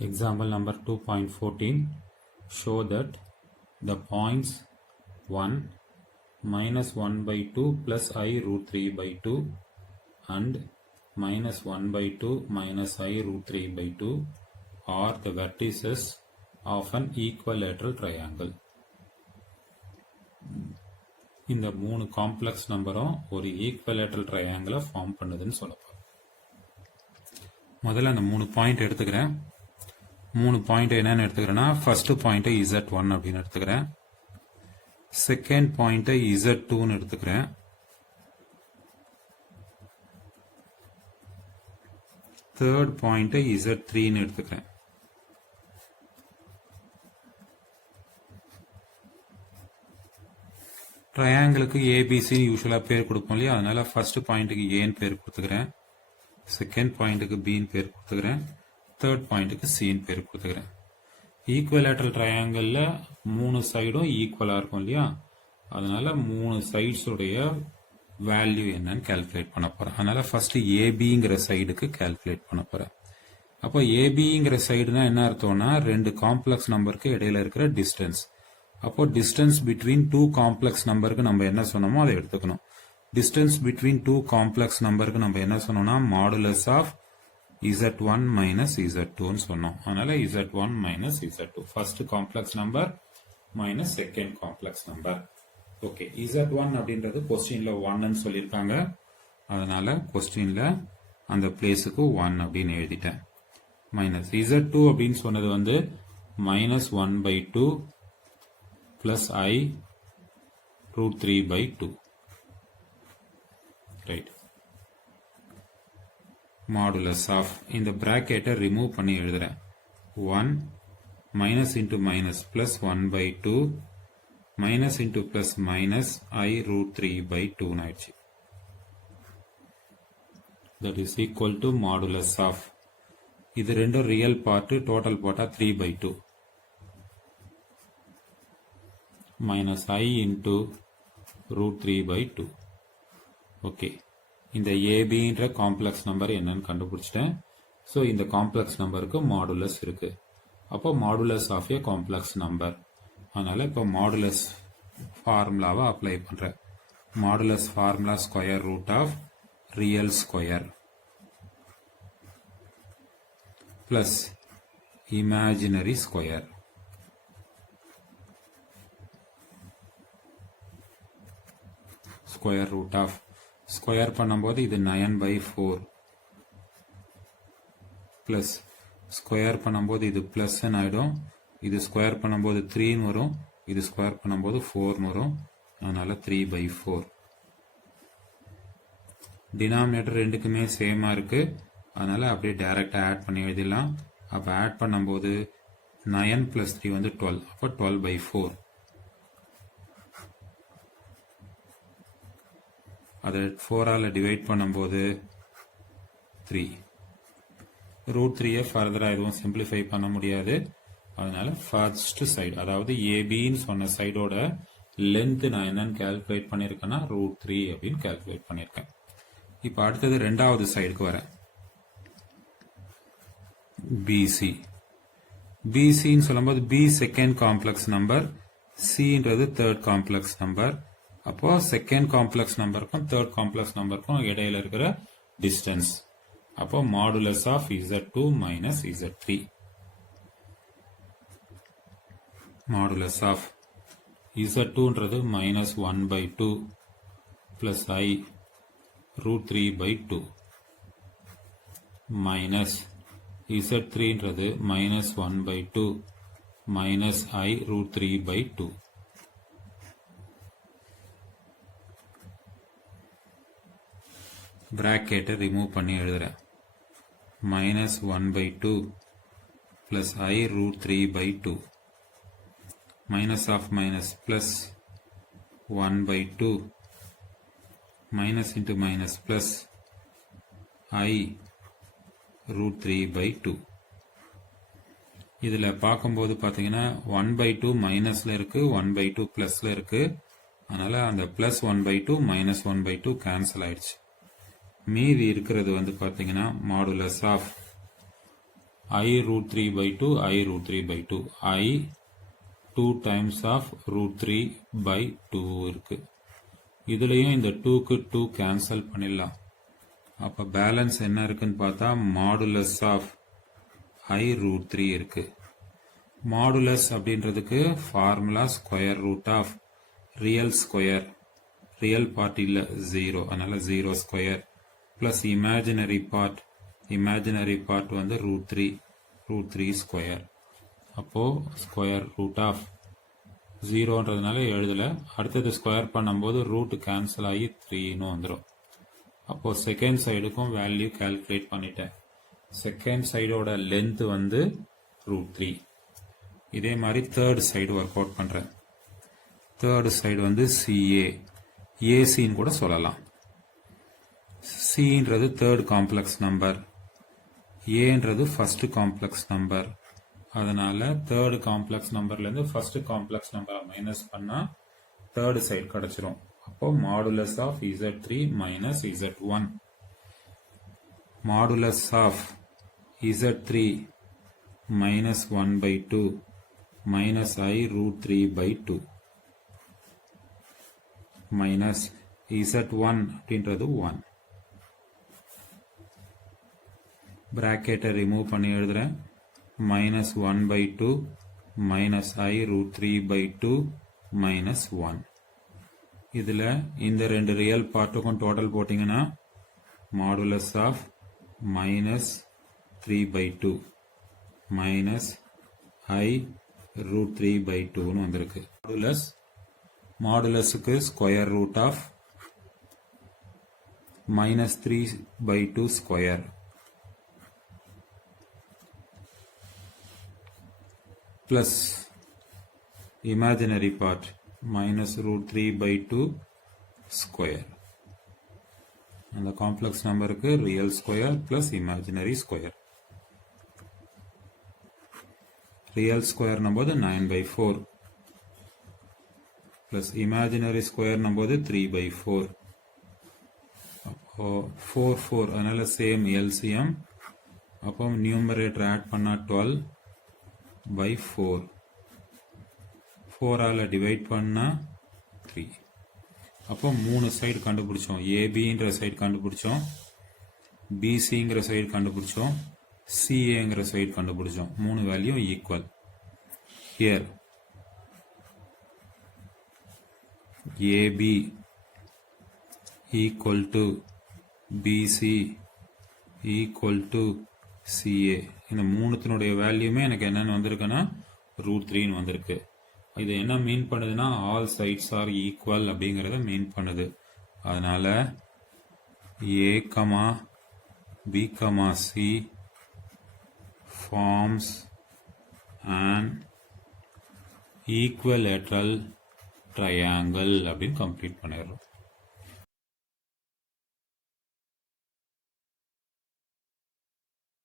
Example number 2.14. Show that the points 1 minus 1 by 2 plus I root 3 by 2 and minus 1 by 2 minus I root 3 by 2 are the vertices of an equilateral triangle. இந்த மூணு complex நம்பரும் ஒரு equilateral ட்ரையாங்கிளை form பண்ணுதுன்னு சொல்லப்போம். முதல்ல அந்த 3 point எடுத்துக்கிறேன். 3 point என்னன்னு எடுத்துக்கிறேன்னா, first point Z1 அப்படின்னு எடுத்துக்கிறேன், செகண்ட் பாயிண்ட் Z2ன்னு எடுத்துக்கிறேன், தேர்ட் பாயிண்ட் Z3ன்னு எடுத்துக்கிறேன். ட்ரையாங்கிளுக்கு ஏபிசி யூஸ்வலா பேர் கொடுப்போம் இல்லையா, அதனால ஃபர்ஸ்ட் பாயிண்ட்டுக்கு ஏன்னு பேர் கொடுத்துக்கிறேன், செகண்ட் பாயிண்ட்டுக்கு பின்னு பேர் கொடுத்துக்கிறேன், தேர்ட் பாயிண்ட்டுக்கு சின்னு பேர் கொடுத்துக்கிறேன். ஈக்குவலேட்டரல் ட்ரையாங்கிளில் 3 சைடும் ஈக்குவலா இருக்கும் இல்லையா, அதனால 3 சைட்ஸுடைய வேல்யூ என்னன்னு கால்குலேட் பண்ண போறேன். அதனால ஃபர்ஸ்ட் ஏபிங்கிற சைடுக்கு கால்குலேட் பண்ண போறேன். அப்போ ஏபிங்கிற சைடுனா என்ன அர்த்தம்னா, 2 காம்ப்ளெக்ஸ் நம்பருக்கு இடையில இருக்கிற டிஸ்டன்ஸ். அப்போ டிஸ்டன்ஸ் பிட்வீன் 2 காம்ப்ளெக்ஸ் நம்பருக்கு நம்ம என்ன சொன்னோமோ அதை எடுத்துக்கணும். டிஸ்டன்ஸ் பிட்வீன் 2 காம்ப்ளெக்ஸ் நம்பருக்கு நம்ம என்ன சொன்னோம்னா, மாடுலஸ் ஆஃப் Z1 மைனஸ் Z2ன்னு சொன்னோம். அதனால Z1 minus Z2 first complex number minus second complex number. Okay, Z1 அப்படின்றது கொஸ்டின்ல 1ன்னு சொல்லியிருக்காங்க, அதனால கொஸ்டின்ல அந்த பிளேஸுக்கு 1 அப்படின்னு எழுதிட்டேன். மைனஸ் Z2 அப்படின்னு சொன்னது வந்து minus 1 by 2 plus I root 3 by 2. Right. Modulus of, இந்த bracket remove பண்ணி எழுதுறேன். 1 minus into minus plus 1 by 2 minus into plus minus I root 3 by 2 ஆயிடுச்சு. That is equal to modulus of, இது ரெண்டும் real part, total போட்டா 3 by 2 minus I into root 3 by 2. Okay, இந்த ஏபின்ற complex number என்னன்னு கண்டுபிடிச்சிட்டேன். So இந்த complex நம்பருக்கு modulus இருக்கு. அப்போ modulus of a complex number. அதனால இப்போ மாடுலஸ் ஃபார்முலாவை அப்ளை பண்றேன். Modulus formula square root of real square plus imaginary square square root of, square பண்ணும்போது இது 9 by 4 பிளஸ் ஸ்கொயர் பண்ணும்போது இது பிளஸ் ஆயிடும், இது ஸ்கொயர் பண்ணும்போது 3 வரும், இது ஸ்கொயர் பண்ணும்போது 4 வரும், அதனால 3 by 4. டினாமினேட்டர் ரெண்டுக்குமே சேமா இருக்கு, அதனால அப்படியே டைரக்டா ஆட் பண்ணி எழுதிடலாம். அப்ப ஆட் பண்ணும்போது 9 plus 3 வந்து 12, அப்போ 12 by 4. அதை 4ஆல டிவைட் பண்ணும்போது 3. ரூட் 3 ஃபர்தரா எதுவும் சிம்பிளிஃபை பண்ண முடியாது, அதனால ஃபர்ஸ்ட் சைடு, அதாவது ஏபின்னு சொன்ன சைடோட லென்த் நான் என்னன்னு கால்குலேட் பண்ணிருக்கேன்னா ரூட் 3 அப்படின்னு கால்குலேட் பண்ணிருக்கேன். இப்ப அடுத்தது ரெண்டாவது சைடுக்கு வரேன். பிசி, பிசின்னு சொல்லும்போது பி செகண்ட் காம்ப்ளெக்ஸ் நம்பர், சின்றது தேர்ட் காம்ப்ளெக்ஸ் நம்பர். அப்போ செகண்ட் காம்ப்ளெக்ஸ் நம்பருக்கும் தேர்ட் காம்ப்ளெக்ஸ் நம்பருக்கும் இடையில இருக்கிற டிஸ்டன்ஸ். அப்போ modulus of Z2 minus Z3. Modulus of Z2ன்றது minus 1 by 2 plus I root 3 by 2 minus Z3ன்றது minus 1 by 2 minus I root 3 by 2. பிராக்கெட்டை ரிமூவ் பண்ணி எழுதுறேன். Minus 1 by 2 plus I root 3 by 2 minus of minus plus 1 by 2 minus into minus plus I root 3 by 2. இதுல பார்க்கும்போது பாத்தீங்கன்னா 1 by 2 மைனஸ்ல இருக்கு, 1 by 2 பிளஸ்ல இருக்கு, அதனால அந்த plus 1 by 2 minus 1 by 2 cancel ஆயிடுச்சு. மீதி இருக்கிறது வந்து பாத்தீங்கன்னா modulus of I root 3 by 2, I root 3 by 2. I 2 times of root 3 by 2 இருக்கு. இதுலயும் இந்த 2க்கு 2 cancel பண்ணிடலாம். அப்ப பேலன்ஸ் என்ன இருக்குன்னு பார்த்தா மாடுலஸ் ஆஃப் I root 3 இருக்கு. மாடுலஸ் அப்படின்றதுக்கு formula square root of real square, real part இல்ல 0, அதனால 0 ஸ்கொயர் பிளஸ் இமேஜினரி பார்ட் வந்து ரூட் 3 ஸ்கொயர். அப்போ ஸ்கொயர் ரூட் ஆஃப் 0ன்றதுனால எழுதல. அடுத்தது ஸ்கொயர் பண்ணும்போது ரூட் கேன்சல் ஆகி 3ன்னு வந்துடும். அப்போ செகண்ட் சைடுக்கும் வேல்யூ கால்குலேட் பண்ணிட்டேன். செகண்ட் சைடோட லென்த் வந்து ரூட் 3. இதே மாதிரி தேர்ட் சைடு ஒர்க் அவுட் பண்றேன். தேர்ட் சைடு வந்து சிஏ, ஏசின்னு கூட சொல்லலாம். சின்றது தேர்ட் காம்ப்ளெக்ஸ் நம்பர், ஏன்றது ஃபர்ஸ்ட் காம்ப்ளெக்ஸ் நம்பர். அதனால தேர்ட் காம்ப்ளெக்ஸ் நம்பர்ல இருந்து ஃபர்ஸ்ட் காம்ப்ளெக்ஸ் நம்பரை மைனஸ் பண்ணா தேர்ட் சைடு கிடைச்சிரும். அப்போ modulus of Z3 minus Z1, modulus of Z3 minus 1 by 2 minus I root 3 by 2 minus Z1 அப்படின்றது 1. பிராக்கெட்டை ரிமூவ் பண்ணி எழுதுறேன். minus 1 by 2 minus I root 3 by 2 minus 1. இதுல இந்த ரெண்டு ரியல் பார்ட்டுக்கும் டோட்டல் போட்டீங்கன்னா modulus of minus 3 by 2 minus I root 3 by 2 வந்திருக்கு. மாடுலஸுக்கு square root of minus 3 by 2 square plus imaginary part minus root 3 by 2 square. அந்த complex நம்பருக்கு real square plus imaginary square. Real square நம்போது 9 by 4 plus imaginary square நம்போது 3 by 4. அப்போ 4 அதனால same LCM. அப்போ numerator add பண்ணா 12 by 4. 4 ஆல divide பண்ணா 3. அப்போ 3 சைடு கண்டுபிடிச்சோம். ஏபின்ற சைடு கண்டுபிடிச்சோம், பிசிங்கிற சைடு கண்டுபிடிச்சோம், சிஏங்கிற சைடு கண்டுபிடிச்சோம். 3 value equal. Here AB equal to BC equal to CA. இந்த மூணுத்தினுடைய வேல்யூமே எனக்கு என்னன்னு வந்திருக்குன்னா ரூட் 3 வந்திருக்கு. இது என்ன மீன் பண்ணுதுன்னா ஆல் சைட்ஸ் ஆர் ஈக்குவல் அப்படிங்கறத மீன் பண்ணுது. அதனால A comma B comma C forms an equilateral triangle அப்படின்னு கம்ப்ளீட் பண்ணிடுறோம்.